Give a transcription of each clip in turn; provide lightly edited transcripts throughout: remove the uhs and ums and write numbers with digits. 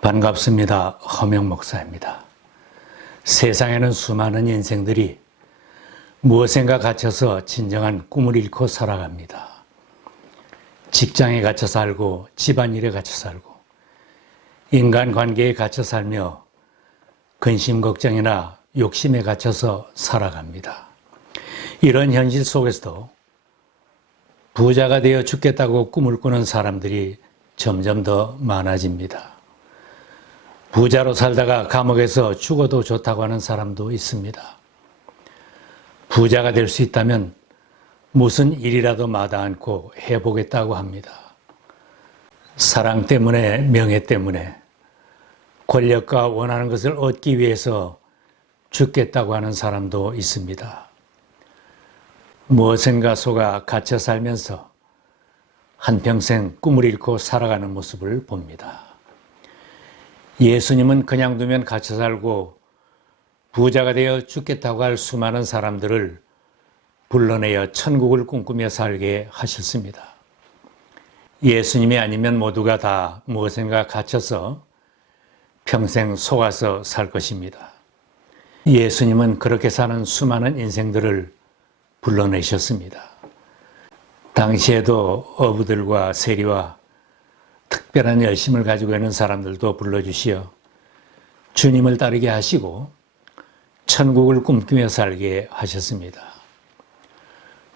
반갑습니다. 허명 목사입니다. 세상에는 수많은 인생들이 무엇인가 갇혀서 진정한 꿈을 잃고 살아갑니다. 직장에 갇혀 살고, 집안일에 갇혀 살고, 인간관계에 갇혀 살며 근심 걱정이나 욕심에 갇혀서 살아갑니다. 이런 현실 속에서도 부자가 되어 죽겠다고 꿈을 꾸는 사람들이 점점 더 많아집니다. 부자로 살다가 감옥에서 죽어도 좋다고 하는 사람도 있습니다. 부자가 될 수 있다면 무슨 일이라도 마다 않고 해보겠다고 합니다. 사랑 때문에, 명예 때문에, 권력과 원하는 것을 얻기 위해서 죽겠다고 하는 사람도 있습니다. 무엇인가 속아 갇혀 살면서 한평생 꿈을 잃고 살아가는 모습을 봅니다. 예수님은 그냥 두면 갇혀 살고 부자가 되어 죽겠다고 할 수많은 사람들을 불러내어 천국을 꿈꾸며 살게 하셨습니다. 예수님이 아니면 모두가 다 무엇인가 갇혀서 평생 속아서 살 것입니다. 예수님은 그렇게 사는 수많은 인생들을 불러내셨습니다. 당시에도 어부들과 세리와 특별한 열심을 가지고 있는 사람들도 불러주시어 주님을 따르게 하시고 천국을 꿈꾸며 살게 하셨습니다.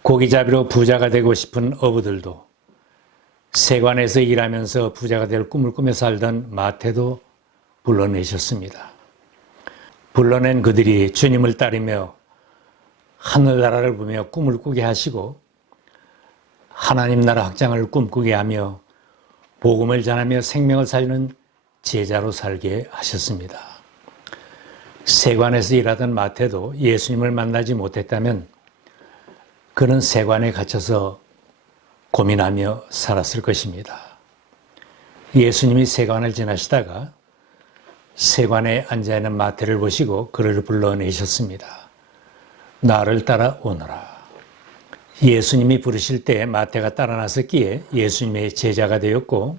고기잡이로 부자가 되고 싶은 어부들도, 세관에서 일하면서 부자가 될 꿈을 꾸며 살던 마태도 불러내셨습니다. 불러낸 그들이 주님을 따르며 하늘나라를 보며 꿈을 꾸게 하시고 하나님 나라 확장을 꿈꾸게 하며 복음을 전하며 생명을 살리는 제자로 살게 하셨습니다. 세관에서 일하던 마태도 예수님을 만나지 못했다면 그는 세관에 갇혀서 고민하며 살았을 것입니다. 예수님이 세관을 지나시다가 세관에 앉아있는 마태를 보시고 그를 불러내셨습니다. 나를 따라오너라. 예수님이 부르실 때 마태가 따라 나섰기에 예수님의 제자가 되었고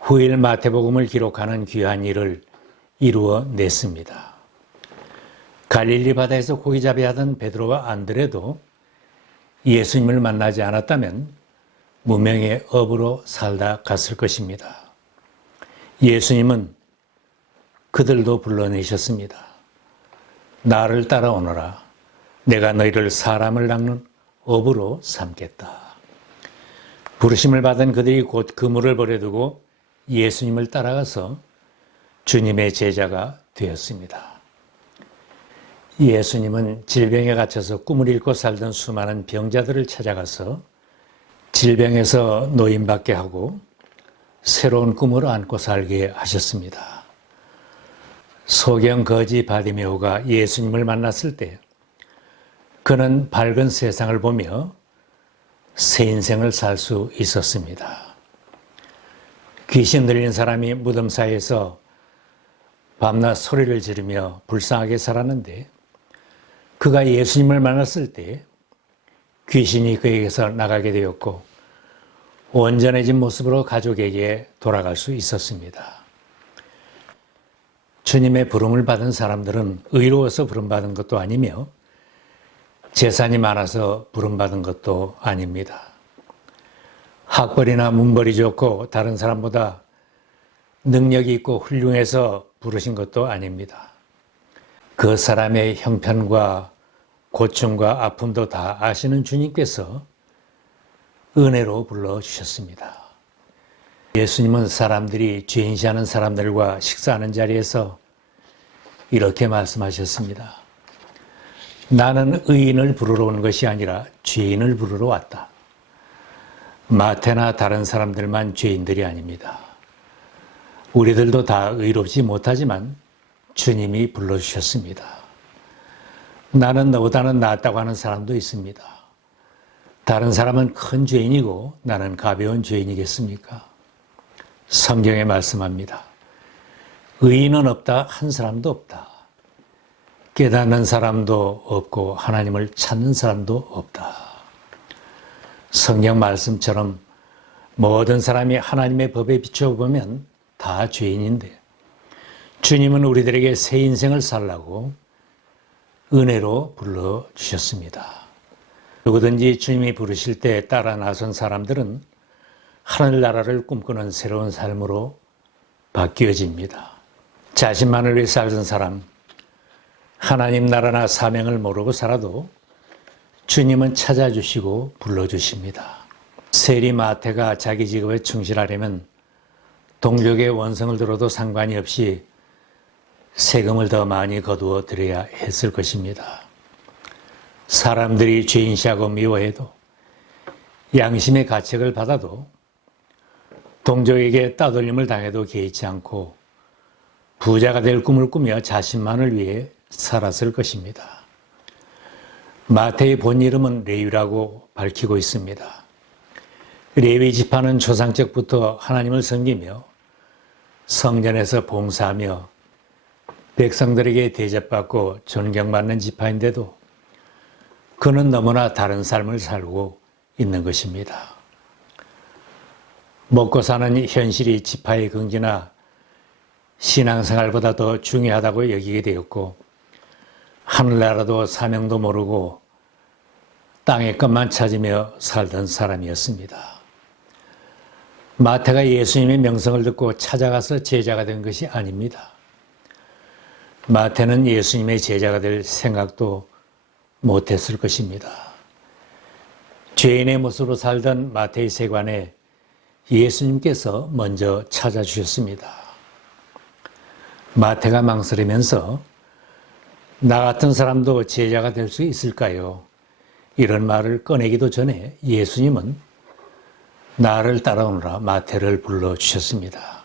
후일 마태복음을 기록하는 귀한 일을 이루어냈습니다. 갈릴리 바다에서 고기잡이 하던 베드로와 안드레도 예수님을 만나지 않았다면 무명의 어부로 살다 갔을 것입니다. 예수님은 그들도 불러내셨습니다. 나를 따라오너라. 내가 너희를 사람을 낚는 어부로 삼겠다. 부르심을 받은 그들이 곧 그물을 버려두고 예수님을 따라가서 주님의 제자가 되었습니다. 예수님은 질병에 갇혀서 꿈을 잃고 살던 수많은 병자들을 찾아가서 질병에서 노임받게 하고 새로운 꿈을 안고 살게 하셨습니다. 소경 거지 바디메오가 예수님을 만났을 때 그는 밝은 세상을 보며 새 인생을 살 수 있었습니다. 귀신 들린 사람이 무덤 사이에서 밤낮 소리를 지르며 불쌍하게 살았는데 그가 예수님을 만났을 때 귀신이 그에게서 나가게 되었고 온전해진 모습으로 가족에게 돌아갈 수 있었습니다. 주님의 부름을 받은 사람들은 의로워서 부름받은 것도 아니며 재산이 많아서 부름받은 것도 아닙니다. 학벌이나 문벌이 좋고 다른 사람보다 능력이 있고 훌륭해서 부르신 것도 아닙니다. 그 사람의 형편과 고충과 아픔도 다 아시는 주님께서 은혜로 불러주셨습니다. 예수님은 사람들이 죄인시하는 사람들과 식사하는 자리에서 이렇게 말씀하셨습니다. 나는 의인을 부르러 온 것이 아니라 죄인을 부르러 왔다. 마태나 다른 사람들만 죄인들이 아닙니다. 우리들도 다 의롭지 못하지만 주님이 불러주셨습니다. 나는 너보다는 낫다고 하는 사람도 있습니다. 다른 사람은 큰 죄인이고 나는 가벼운 죄인이겠습니까? 성경에 말씀합니다. 의인은 없다, 한 사람도 없다. 깨닫는 사람도 없고 하나님을 찾는 사람도 없다. 성경 말씀처럼 모든 사람이 하나님의 법에 비춰보면 다 죄인인데 주님은 우리들에게 새 인생을 살라고 은혜로 불러주셨습니다. 누구든지 주님이 부르실 때 따라 나선 사람들은 하늘나라를 꿈꾸는 새로운 삶으로 바뀌어집니다. 자신만을 위해 살던 사람, 하나님 나라나 사명을 모르고 살아도 주님은 찾아주시고 불러주십니다. 세리 마태가 자기 직업에 충실하려면 동족의 원성을 들어도 상관이 없이 세금을 더 많이 거두어 드려야 했을 것입니다. 사람들이 죄인시하고 미워해도 양심의 가책을 받아도 동족에게 따돌림을 당해도 개의치 않고 부자가 될 꿈을 꾸며 자신만을 위해 살았을 것입니다. 마태의 본 이름은 레위라고 밝히고 있습니다. 레위 지파는 조상적부터 하나님을 섬기며 성전에서 봉사하며 백성들에게 대접받고 존경받는 지파인데도 그는 너무나 다른 삶을 살고 있는 것입니다. 먹고 사는 현실이 지파의 긍지나 신앙생활보다 더 중요하다고 여기게 되었고 하늘나라도 사명도 모르고 땅의 것만 찾으며 살던 사람이었습니다. 마태가 예수님의 명성을 듣고 찾아가서 제자가 된 것이 아닙니다. 마태는 예수님의 제자가 될 생각도 못했을 것입니다. 죄인의 모습으로 살던 마태의 세관에 예수님께서 먼저 찾아주셨습니다. 마태가 망설이면서 나 같은 사람도 제자가 될 수 있을까요? 이런 말을 꺼내기도 전에 예수님은 나를 따라오너라 마태를 불러주셨습니다.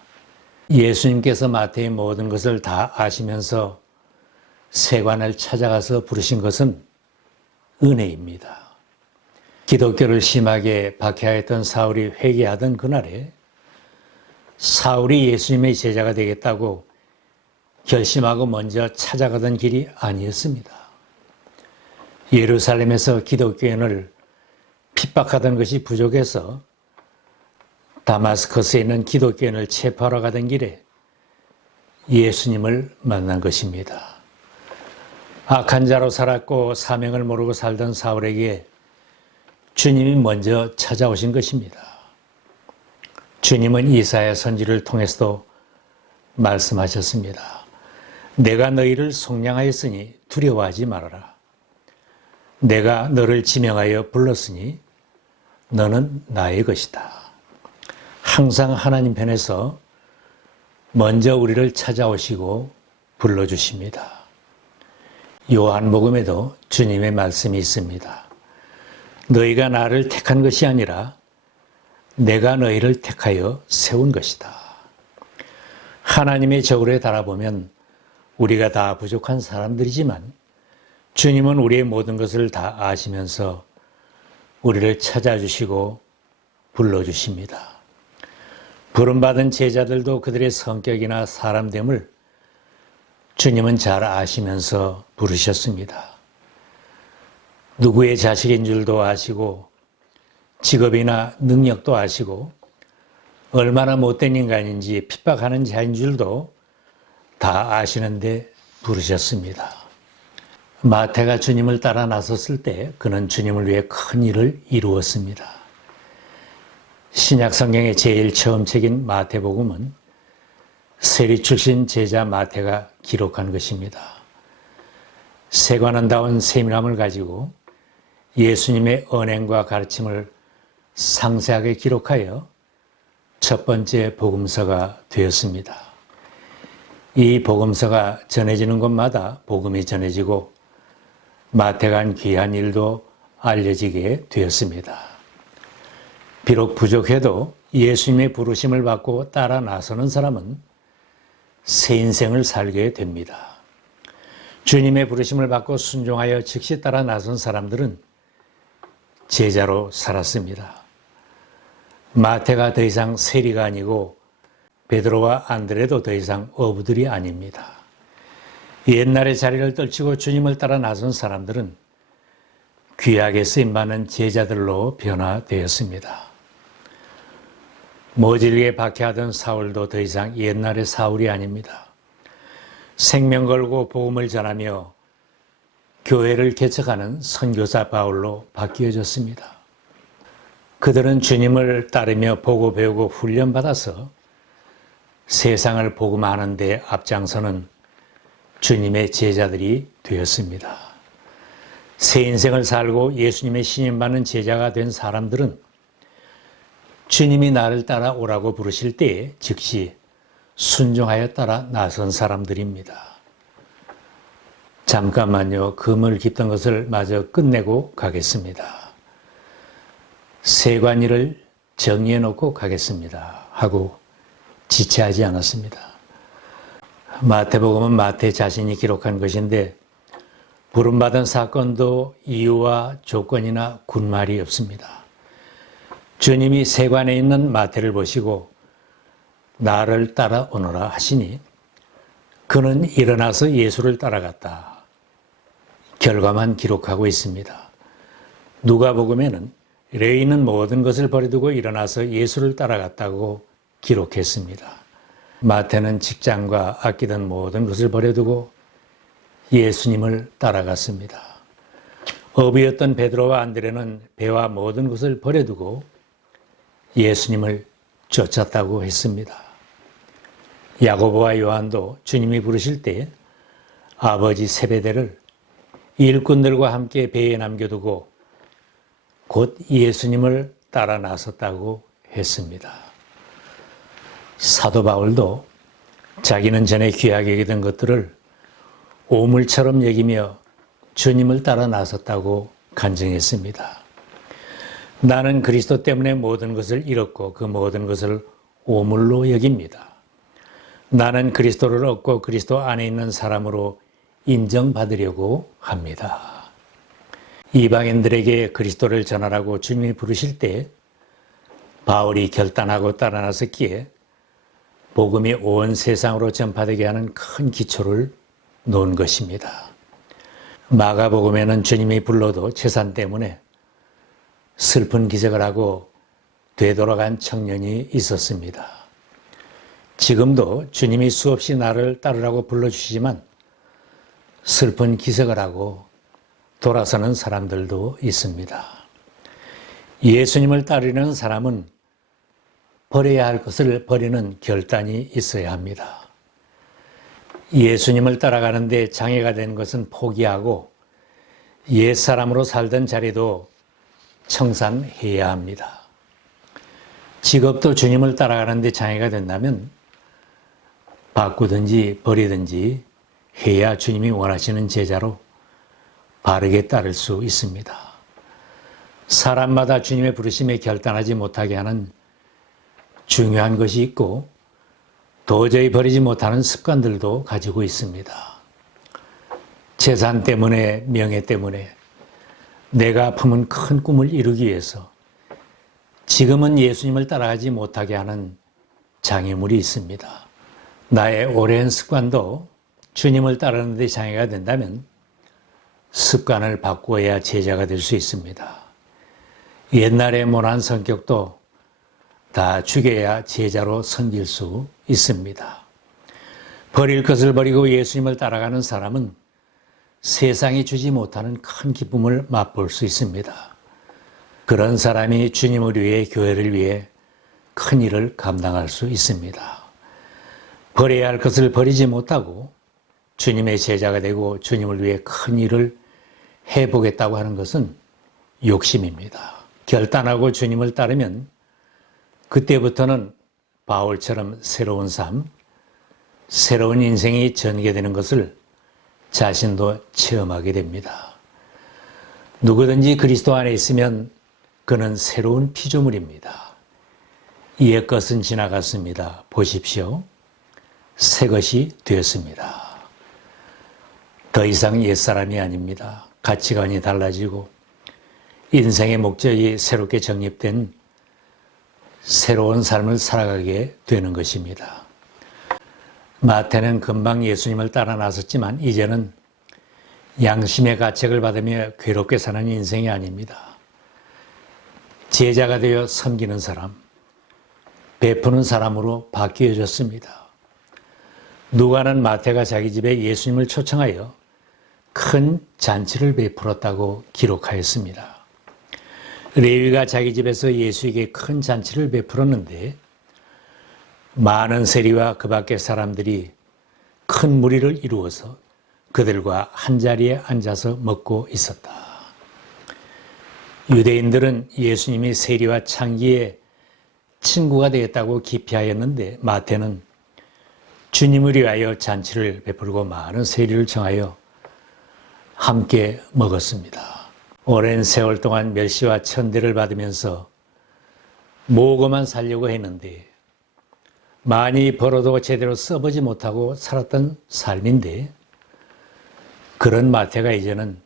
예수님께서 마태의 모든 것을 다 아시면서 세관을 찾아가서 부르신 것은 은혜입니다. 기독교를 심하게 박해하였던 사울이 회개하던 그날에 사울이 예수님의 제자가 되겠다고 결심하고 먼저 찾아가던 길이 아니었습니다. 예루살렘에서 기독교인을 핍박하던 것이 부족해서 다마스커스에 있는 기독교인을 체포하러 가던 길에 예수님을 만난 것입니다. 악한 자로 살았고 사명을 모르고 살던 사울에게 주님이 먼저 찾아오신 것입니다. 주님은 이사야 선지를 통해서도 말씀하셨습니다. 내가 너희를 속량하였으니 두려워하지 말아라. 내가 너를 지명하여 불렀으니 너는 나의 것이다. 항상 하나님 편에서 먼저 우리를 찾아오시고 불러주십니다. 요한복음에도 주님의 말씀이 있습니다. 너희가 나를 택한 것이 아니라 내가 너희를 택하여 세운 것이다. 하나님의 저울에 달아보면 우리가 다 부족한 사람들이지만 주님은 우리의 모든 것을 다 아시면서 우리를 찾아주시고 불러주십니다. 부름받은 제자들도 그들의 성격이나 사람됨을 주님은 잘 아시면서 부르셨습니다. 누구의 자식인 줄도 아시고 직업이나 능력도 아시고 얼마나 못된 인간인지 핍박하는 자인 줄도 다 아시는데 부르셨습니다. 마태가 주님을 따라 나섰을 때 그는 주님을 위해 큰 일을 이루었습니다. 신약 성경의 제일 처음 책인 마태복음은 세리 출신 제자 마태가 기록한 것입니다. 세관원다운 세밀함을 가지고 예수님의 언행과 가르침을 상세하게 기록하여 첫 번째 복음서가 되었습니다. 이 복음서가 전해지는 곳마다 복음이 전해지고 마태가 한 귀한 일도 알려지게 되었습니다. 비록 부족해도 예수님의 부르심을 받고 따라 나서는 사람은 새 인생을 살게 됩니다. 주님의 부르심을 받고 순종하여 즉시 따라 나선 사람들은 제자로 살았습니다. 마태가 더 이상 세리가 아니고 베드로와 안드레도 더 이상 어부들이 아닙니다. 옛날의 자리를 떨치고 주님을 따라 나선 사람들은 귀하게 쓰임받는 제자들로 변화되었습니다. 모질게 박해하던 사울도 더 이상 옛날의 사울이 아닙니다. 생명 걸고 복음을 전하며 교회를 개척하는 선교사 바울로 바뀌어졌습니다. 그들은 주님을 따르며 보고 배우고 훈련받아서 세상을 복음하는 데 앞장서는 주님의 제자들이 되었습니다. 새 인생을 살고 예수님의 신임받는 제자가 된 사람들은 주님이 나를 따라 오라고 부르실 때에 즉시 순종하여 따라 나선 사람들입니다. 잠깐만요. 금을 깃던 것을 마저 끝내고 가겠습니다. 세관일을 정리해 놓고 가겠습니다. 하고 지체하지 않았습니다. 마태복음은 마태 자신이 기록한 것인데 부름받은 사건도 이유와 조건이나 군말이 없습니다. 주님이 세관에 있는 마태를 보시고 나를 따라오너라 하시니 그는 일어나서 예수를 따라갔다. 결과만 기록하고 있습니다. 누가복음에는 레위는 모든 것을 버려두고 일어나서 예수를 따라갔다고 기록했습니다. 마태는 직장과 아끼던 모든 것을 버려두고 예수님을 따라갔습니다. 어부였던 베드로와 안드레는 배와 모든 것을 버려두고 예수님을 쫓았다고 했습니다. 야고보와 요한도 주님이 부르실 때 아버지 세베대를 일꾼들과 함께 배에 남겨두고 곧 예수님을 따라 나섰다고 했습니다. 사도 바울도 자기는 전에 귀하게 여기던 것들을 오물처럼 여기며 주님을 따라 나섰다고 간증했습니다. 나는 그리스도 때문에 모든 것을 잃었고 그 모든 것을 오물로 여깁니다. 나는 그리스도를 얻고 그리스도 안에 있는 사람으로 인정받으려고 합니다. 이방인들에게 그리스도를 전하라고 주님이 부르실 때 바울이 결단하고 따라 나섰기에 복음이 온 세상으로 전파되게 하는 큰 기초를 놓은 것입니다. 마가복음에는 주님이 불러도 재산 때문에 슬픈 기색을 하고 되돌아간 청년이 있었습니다. 지금도 주님이 수없이 나를 따르라고 불러주시지만 슬픈 기색을 하고 돌아서는 사람들도 있습니다. 예수님을 따르는 사람은 버려야 할 것을 버리는 결단이 있어야 합니다. 예수님을 따라가는데 장애가 된 것은 포기하고 옛사람으로 살던 자리도 청산해야 합니다. 직업도 주님을 따라가는데 장애가 된다면 바꾸든지 버리든지 해야 주님이 원하시는 제자로 바르게 따를 수 있습니다. 사람마다 주님의 부르심에 결단하지 못하게 하는 중요한 것이 있고 도저히 버리지 못하는 습관들도 가지고 있습니다. 재산 때문에, 명예 때문에 내가 품은 큰 꿈을 이루기 위해서 지금은 예수님을 따라가지 못하게 하는 장애물이 있습니다. 나의 오랜 습관도 주님을 따르는 데 장애가 된다면 습관을 바꾸어야 제자가 될 수 있습니다. 옛날의 모난 성격도 다 죽여야 제자로 섬길 수 있습니다. 버릴 것을 버리고 예수님을 따라가는 사람은 세상이 주지 못하는 큰 기쁨을 맛볼 수 있습니다. 그런 사람이 주님을 위해 교회를 위해 큰 일을 감당할 수 있습니다. 버려야 할 것을 버리지 못하고 주님의 제자가 되고 주님을 위해 큰 일을 해보겠다고 하는 것은 욕심입니다. 결단하고 주님을 따르면 그때부터는 바울처럼 새로운 삶, 새로운 인생이 전개되는 것을 자신도 체험하게 됩니다. 누구든지 그리스도 안에 있으면 그는 새로운 피조물입니다. 옛 것은 지나갔습니다. 보십시오. 새 것이 되었습니다. 더 이상 옛사람이 아닙니다. 가치관이 달라지고 인생의 목적이 새롭게 정립된 새로운 삶을 살아가게 되는 것입니다. 마태는 금방 예수님을 따라 나섰지만 이제는 양심의 가책을 받으며 괴롭게 사는 인생이 아닙니다. 제자가 되어 섬기는 사람, 베푸는 사람으로 바뀌어졌습니다. 누가는 마태가 자기 집에 예수님을 초청하여 큰 잔치를 베풀었다고 기록하였습니다. 레위가 자기 집에서 예수에게 큰 잔치를 베풀었는데 많은 세리와 그 밖의 사람들이 큰 무리를 이루어서 그들과 한자리에 앉아서 먹고 있었다. 유대인들은 예수님이 세리와 창기의 친구가 되었다고 기피하였는데 마태는 주님을 위하여 잔치를 베풀고 많은 세리를 청하여 함께 먹었습니다. 오랜 세월 동안 멸시와 천대를 받으면서 모고만 살려고 했는데 많이 벌어도 제대로 써보지 못하고 살았던 삶인데 그런 마태가 이제는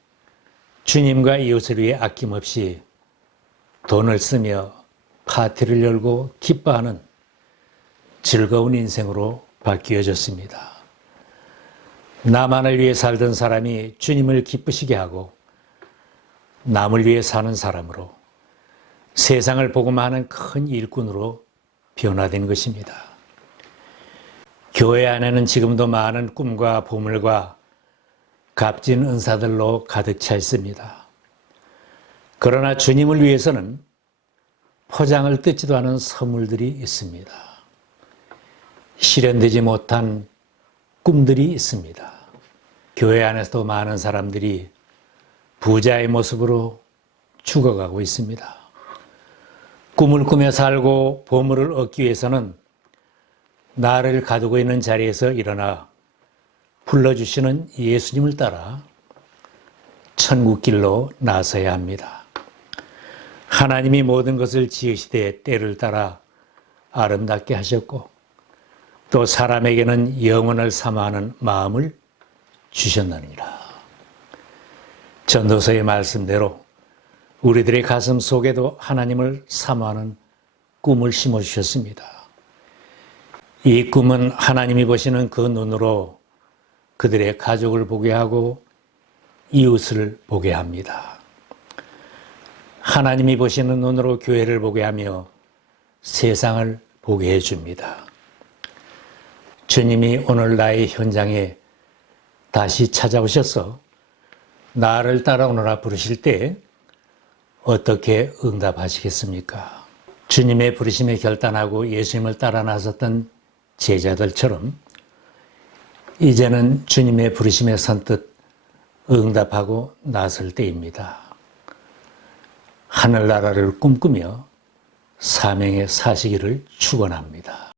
주님과 이웃을 위해 아낌없이 돈을 쓰며 파티를 열고 기뻐하는 즐거운 인생으로 바뀌어졌습니다. 나만을 위해 살던 사람이 주님을 기쁘시게 하고 남을 위해 사는 사람으로 세상을 복음화하는 큰 일꾼으로 변화된 것입니다. 교회 안에는 지금도 많은 꿈과 보물과 값진 은사들로 가득 차 있습니다. 그러나 주님을 위해서는 포장을 뜯지도 않은 선물들이 있습니다. 실현되지 못한 꿈들이 있습니다. 교회 안에서도 많은 사람들이 부자의 모습으로 죽어가고 있습니다. 꿈을 꾸며 살고 보물을 얻기 위해서는 나를 가두고 있는 자리에서 일어나 불러주시는 예수님을 따라 천국길로 나서야 합니다. 하나님이 모든 것을 지으시되 때를 따라 아름답게 하셨고 또 사람에게는 영원을 사모하는 마음을 주셨느니라. 전도서의 말씀대로 우리들의 가슴 속에도 하나님을 사모하는 꿈을 심어주셨습니다. 이 꿈은 하나님이 보시는 그 눈으로 그들의 가족을 보게 하고 이웃을 보게 합니다. 하나님이 보시는 눈으로 교회를 보게 하며 세상을 보게 해줍니다. 주님이 오늘 나의 현장에 다시 찾아오셔서 나를 따라오너라 부르실 때 어떻게 응답하시겠습니까? 주님의 부르심에 결단하고 예수님을 따라 나섰던 제자들처럼 이제는 주님의 부르심에 선뜻 응답하고 나설 때입니다. 하늘나라를 꿈꾸며 사명에 사시기를 축원합니다.